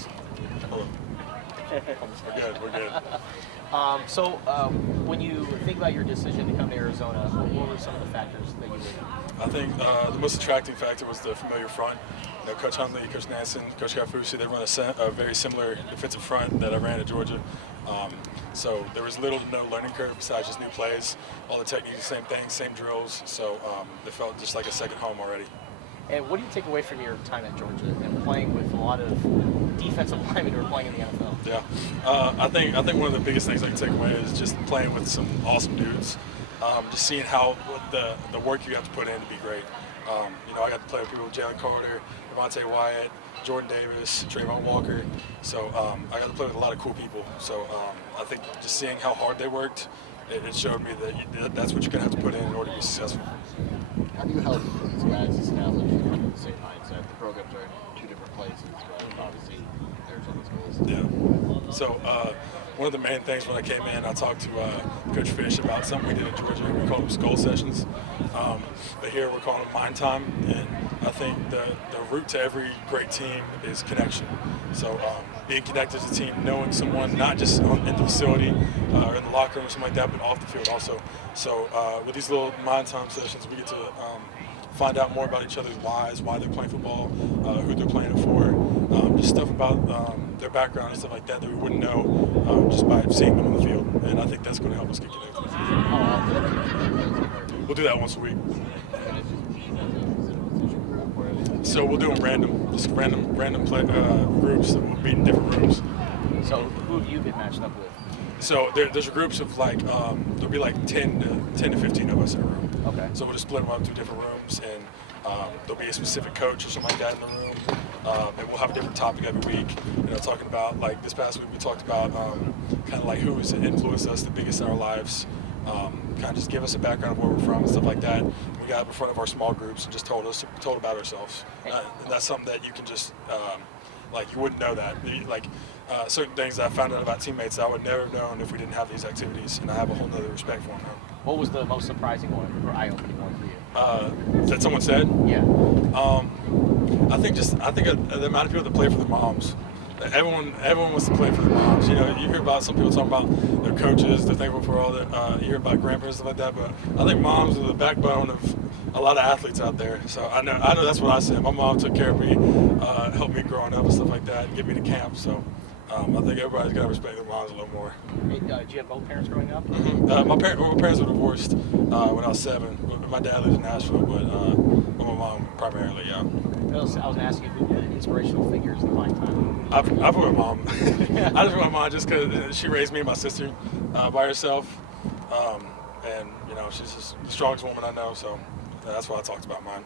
Hello. We're good. We're good. When you think about your decision to come to Arizona, what were some of the factors that you weighed? I think the most attracting factor was the familiar front. Coach Huntley, Coach Nansen, Coach Gafusi, they run a very similar defensive front that I ran at Georgia. So there was little to no learning curve besides just new plays. All the techniques, the same things, same drills. So it felt just like a second home already. And what do you take away from your time at Georgia and playing with a lot of defensive linemen who are playing in the NFL? Yeah, I think one of the biggest things I can take away is just playing with some awesome dudes. Just seeing how the work you have to put in to be great. I got to play with people, Jalen Carter, Devontae Wyatt, Jordan Davis, Trayvon Walker. So I got to play with a lot of cool people. So I think just seeing how hard they worked, it showed me that that's what you're going to have to put in order to be successful. How do you help these guys establish kind of the same mindset? The programs are in two different places, but obviously Arizona's goals. Yeah. So one of the main things when I came in, I talked to Coach Fish about something we did in Georgia. We called them skull sessions. But here we're calling them mind time. And I think the root to every great team is connection. So being connected as a team, knowing someone not just in the facility or in the locker room or something like that, but off the field also. So with these little mind time sessions, we get to find out more about each other's lives, why they're playing football, who they're playing it for, just stuff about their background and stuff like that we wouldn't know just by seeing them on the field. And I think that's going to help us get connected. We'll do that once a week. So we'll do them random play, groups that will be in different rooms. So who have you been matched up with? So there's groups of there'll be like 10 to 15 of us in a room. Okay. So we'll just split them up into different rooms, and there'll be a specific coach or something like that in the room, and we'll have a different topic every week. Talking about like this past week we talked about kind of like who has influenced us the biggest in our lives. Kind of just give us a background of where we're from and stuff like that. We got up in front of our small groups and just told about ourselves. And that's something that you can just you wouldn't know that. Certain things that I found out about teammates that I would never have known if we didn't have these activities, and I have a whole nother respect for them now. What was the most surprising one or eye-opening one for you? That someone said? Yeah. I think the amount of people that play for their moms. Everyone wants to play for their moms. You hear about some people talking about their coaches, they're thankful for all that. You hear about grandparents and stuff like that, but I think moms are the backbone of a lot of athletes out there. So I know that's what I said. My mom took care of me, helped me growing up and stuff like that, and get me to camp. So I think everybody's got to respect their moms a little more. Hey, did you have both parents growing up? Mm-hmm. My parents were divorced when I was 7. My dad lived in Nashville, but my mom primarily, yeah. I was asking who were inspirational figures in my time. I've put my mom. I just put my mom just because she raised me and my sister by herself, and she's just the strongest woman I know. So that's why I talked about mine.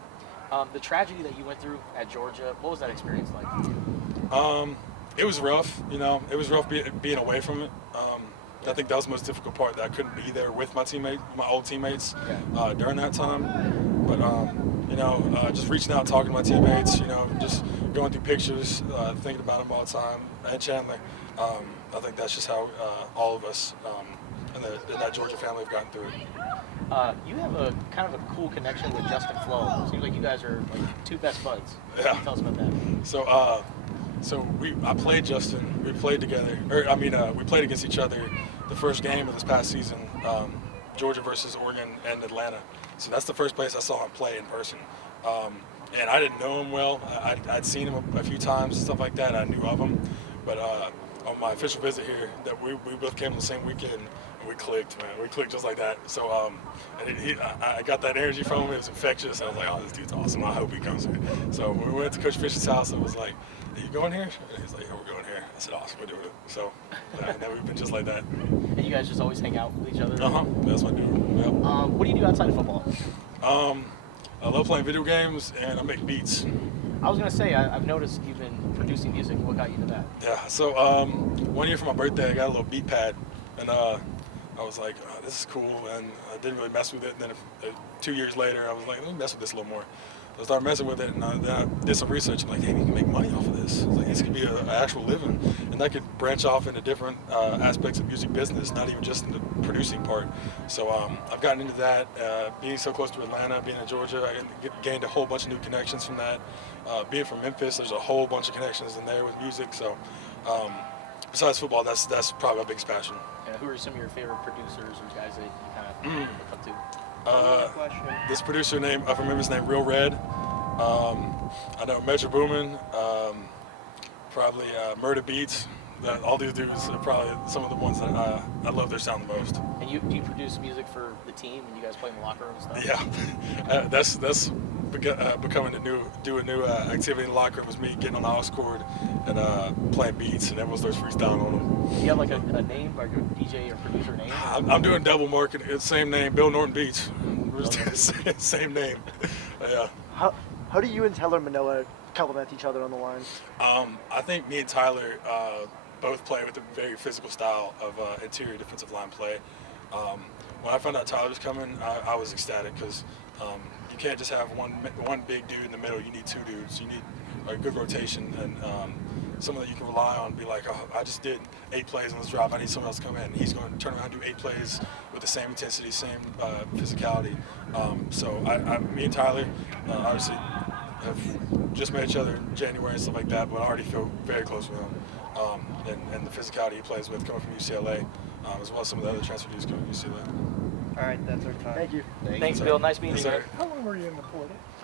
The tragedy that you went through at Georgia, what was that experience like for you? It was rough. It was rough being away from it. I think that was the most difficult part, that I couldn't be there with my old teammates during that time. But just reaching out, talking to my teammates, just going through pictures, thinking about them all the time. And Chandler, I think that's just how all of us in that Georgia family have gotten through it. You have a kind of a cool connection with Justin Flo. Seems like you guys are like two best buds. Yeah. Tell us about that. So I played Justin. We played together. We played against each other the first game of this past season, Georgia versus Oregon and Atlanta. So that's the first place I saw him play in person. And I didn't know him well. I'd seen him a few times and stuff like that. I knew of him. But on my official visit here, that we both came on the same weekend, and we clicked, man. We clicked just like that. So I got that energy from him. It was infectious. I was like, oh, this dude's awesome. I hope he comes here. So when we went to Coach Fish's house, I was like, are you going here? And he's like, yeah, we're going here. I said, awesome, we're doing it. So now we've been just like that. And you guys just always hang out with each other? That's what I do. Yep. What do you do outside of football? I love playing video games, and I make beats. I was going to say, I've noticed you've been producing music. What got you into that? Yeah, so one year for my birthday, I got a little beat pad, and I was like, oh, this is cool, and I didn't really mess with it. And then 2 years later, I was like, let me mess with this a little more. So I started messing with it, and then I did some research. I'm like, hey, you can make money off of this. I was like, this could be an actual living, and that could branch off into different aspects of music business, not even just in the producing part. So I've gotten into that. Being so close to Atlanta, being in Georgia, I gained a whole bunch of new connections from that. Being from Memphis, there's a whole bunch of connections in there with music. So besides football, that's probably my biggest passion. Yeah, who are some of your favorite producers or guys that you kind of look up to? This producer from Memphis named Real Red. I know Metro Boomin, probably Murder Beats. All these dudes are probably some of the ones that I love their sound the most. And do you produce music for the team and you guys play in the locker room and stuff? Yeah, that's becoming a new activity in the locker room, was me getting on the aux cord and playing beats, and everyone starts freestyling on them. Do you have like a name, like a DJ or producer name? I'm doing double marketing. It's the same name, Bill Norton Beats. We're just same name. Yeah. How do you and Tyler Manoa complement each other on the line? I think me and Tyler both play with a very physical style of interior defensive line play. When I found out Tyler was coming, I was ecstatic, because you can't just have one big dude in the middle. You need two dudes. You need a good rotation, and someone that you can rely on. Be like, oh, I just did 8 plays on this drive. I need someone else to come in. He's going to turn around and do 8 plays with the same intensity, same physicality. So me and Tyler obviously have just met each other in January and stuff like that, but I already feel very close with him. And the physicality he plays with, coming from UCLA, as well as some of the other transfer dudes coming from UCLA. All right, that's our time. Thank you. Thanks, Bill. Nice meeting you. Yes, sir. How long were you in the Florida?